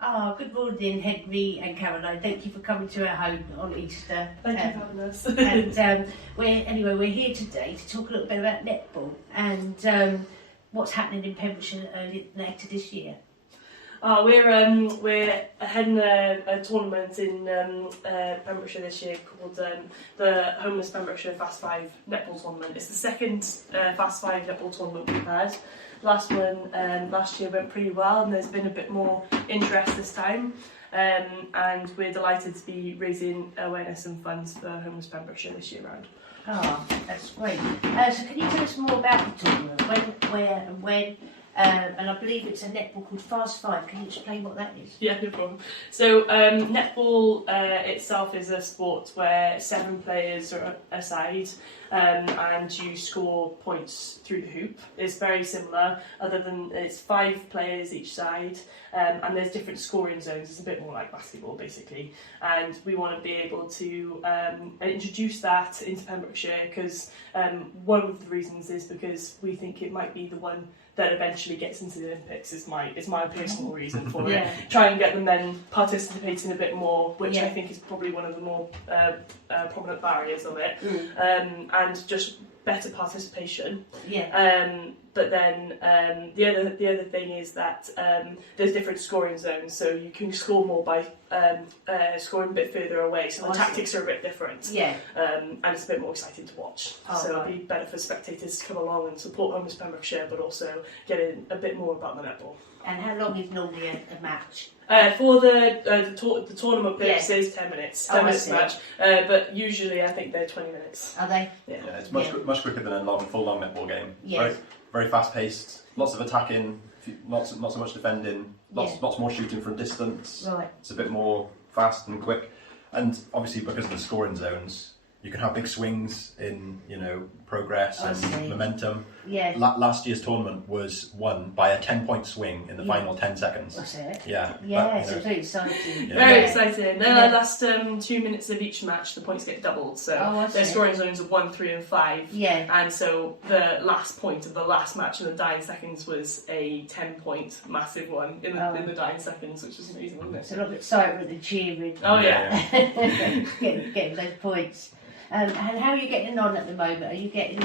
Oh, good morning, Henry and Caroline. Thank you for coming to our home on Easter. Thank you for having us. And we're here today to talk a little bit about netball and what's happening in Pembrokeshire later this year. We're heading a tournament in Pembrokeshire this year called the Homeless Pembrokeshire Fast5 Netball Tournament. It's the second Fast5 Netball tournament we've had. Last year went pretty well, and there's been a bit more interest this time. And we're delighted to be raising awareness and funds for Homeless Pembrokeshire this year round. Oh, that's great. So can you tell us more about the tournament? When, where and when? And I believe it's a netball called Fast5. Can you explain what that is? Yeah, no problem. So netball itself is a sport where 7 players are aside and you score points through the hoop. It's very similar, other than it's 5 players each side, and there's different scoring zones. It's a bit more like basketball, basically. And we want to be able to introduce that into Pembrokeshire because one of the reasons is because we think it might be the one that eventually gets into the Olympics is my personal reason for it. Try and get the men participating a bit more, which I think is probably one of the more prominent barriers of it, and just better participation. But then the other thing is that there's different scoring zones, so you can score more by scoring a bit further away. So the tactics are a bit different, and it's a bit more exciting to watch. It'll be better for spectators to come along and support Homeless Pembrokeshire, but also get in a bit more about the netball. And how long is normally a match? For the tournament bits is 10 minutes, 10 minutes match, but usually I think they're 20 minutes. Are they? Yeah, it's much quicker than a full long netball game. Yes. Very fast paced, lots of attacking, not so much defending, lots more shooting from distance. Right. It's a bit more fast and quick, and obviously because of the scoring zones, you can have big swings in progress and momentum. Yeah. Last year's tournament was won by a 10-point swing in the final 10 seconds. That's it. Yeah. Yeah, so it's very exciting. Very exciting. The last 2 minutes of each match, the points get doubled. So their scoring zones are 1, 3, and 5. Yeah. And so the last point of the last match in the dying seconds was a 10-point massive one in the dying seconds, which was amazing, wasn't it? It's a lot of excitement and cheering. Oh yeah. getting those points. And how are you getting on at the moment? Are you getting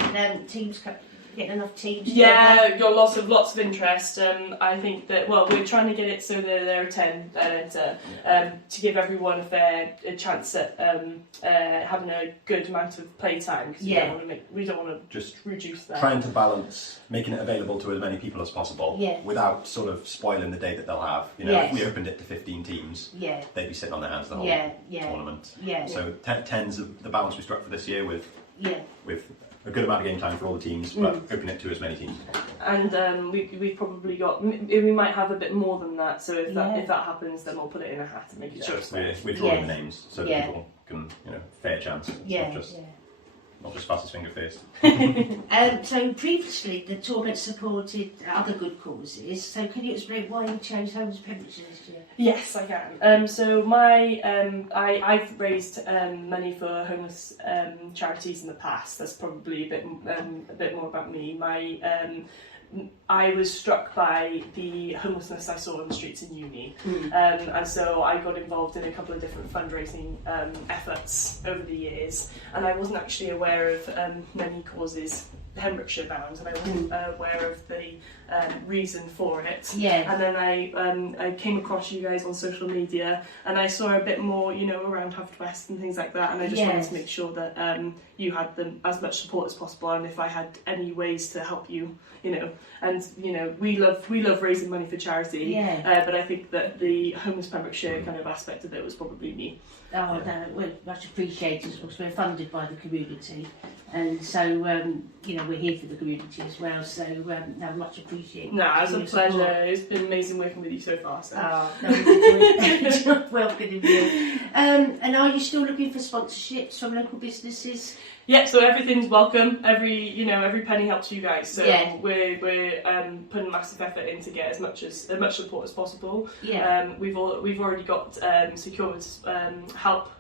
teams? Getting enough teams? Yeah, got lots of interest. I think that we're trying to get it so that there are 10 to give everyone a chance at having a good amount of play time. We don't want to just reduce that. Trying to balance making it available to as many people as possible without sort of spoiling the day that they'll have. If we opened it to 15 teams, they'd be sitting on their hands the whole tournament. So 10's the balance we struck for this year with a good amount of game time for all the teams, but opening it to as many teams. And we've probably got, we might have a bit more than that, so if that happens, then we'll put it in a hat and make it sure it's there. We're drawing the names so that people can, fair chance. Not just fastest finger first. So previously the tournament supported other good causes. So can you explain why you chose Homeless Pembrokeshire this year? Yes, I can. So I've raised money for homeless charities in the past. That's probably a bit more about me. I was struck by the homelessness I saw on the streets in uni, and so I got involved in a couple of different fundraising efforts over the years, and I wasn't actually aware of many causes Pembrokeshire bound, and I wasn't aware of the reason for it. And then I came across you guys on social media, and I saw a bit more, around Haverfordwest and things like that, and I just wanted to make sure that you had as much support as possible, and if I had any ways to help you, we love raising money for charity, but I think that the Homeless Pembrokeshire kind of aspect of it was probably me. No, we're much appreciated because we're funded by the community, and so we're here for the community as well. So much appreciated. No, it's a pleasure. It's been amazing working with you so far. So. Welcoming you. And are you still looking for sponsorships from local businesses? Yeah, so everything's welcome. Every penny helps you guys. So we're putting a massive effort in to get as much support as possible. We've already got secured help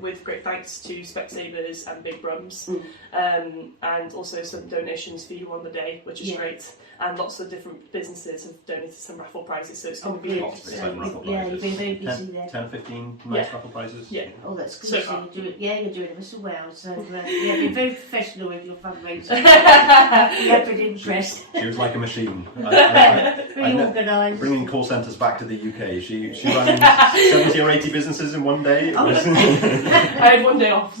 with great thanks to Specsavers and Big Brums, and also some donations for you on the day, which is great. and lots of different businesses have donated some raffle prizes, so it's going to be you've been very busy there. 10, 15 nice raffle prizes. Yeah. Oh, that's good. So So you're doing it so well. So been very professional with your fundraising. You have been impressed. She was like a machine. Very organised. Bringing call centres back to the UK. She ran 70 or 80 businesses in one day. I had one day off.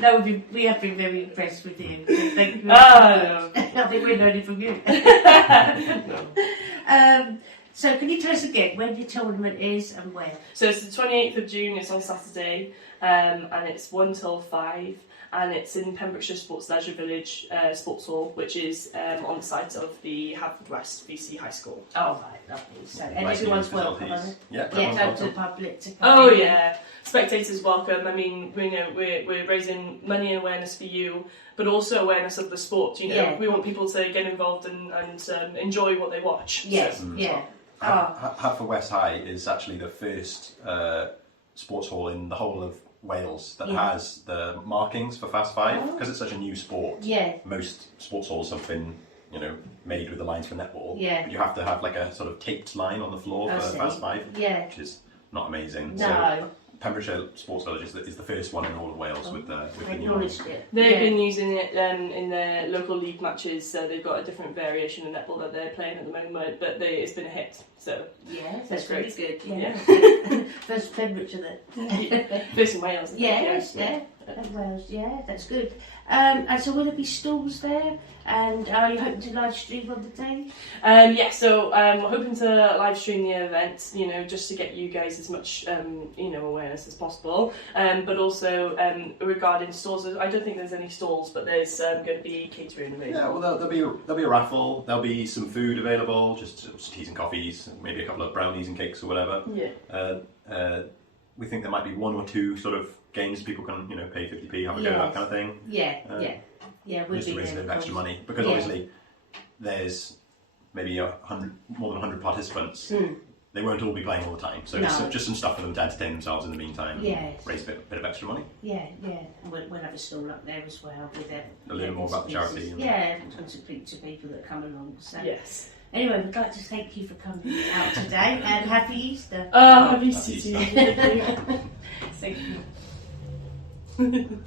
No, we have been very impressed with you. So thank you. No. I think we're learning from you. No. So can you tell us again when your tournament is and where? So it's the 28th of June, it's on Saturday, and it's 1 till 5, and it's in Pembrokeshire Sports Leisure Village Sports Hall, which is on the site of the Haverfordwest VC High School. Oh, right, lovely. So, and everyone's welcome, isn't it? Yeah, To the public to come Oh in. yeah, spectators welcome. I mean, we're raising money and awareness for you, but also awareness of the sport. We want people to get involved and enjoy what they watch. Yes, so. yeah. Haverfordwest High is actually the first sports hall in the whole of Wales that has the markings for Fast5 because it's such a new sport. Yeah. Most sports halls have been, made with the lines for netball. Yeah. But you have to have like a sort of taped line on the floor for Fast5. Yeah. Which is not amazing. No. So Pembrokeshire Sports Village is the first one in all of Wales with the new one. They've been using it in their local league matches, so they've got a different variation of netball that they're playing at the moment, but it's been a hit. So yeah, that's great. Really good. Yeah. First Pembrokeshire then. First in Wales. Yes, Wales. Yeah, that's good. And so will there be stalls there? And are you hoping to live stream on the day? So we're hoping to live stream the event, just to get you guys as much, awareness as possible. But also regarding stalls, I don't think there's any stalls, but there's going to be catering available. Yeah, well, there'll be a raffle. There'll be some food available, just teas and coffees, maybe a couple of brownies and cakes or whatever. Yeah. We think there might be one or two sort of games people can, pay 50p, have a go, that kind of thing. Yeah, just to raise a bit of extra money, because obviously there's maybe more than 100 participants. They won't all be playing all the time, so just some stuff for them to entertain themselves in the meantime. Raise a bit of extra money. Yeah. We'll have a stall up there as well with it. A little more about the charity. And to speak to people that come along. So. Yes. Anyway, we'd like to thank you for coming out today, and happy Easter. Oh, happy Easter to you. Thank you.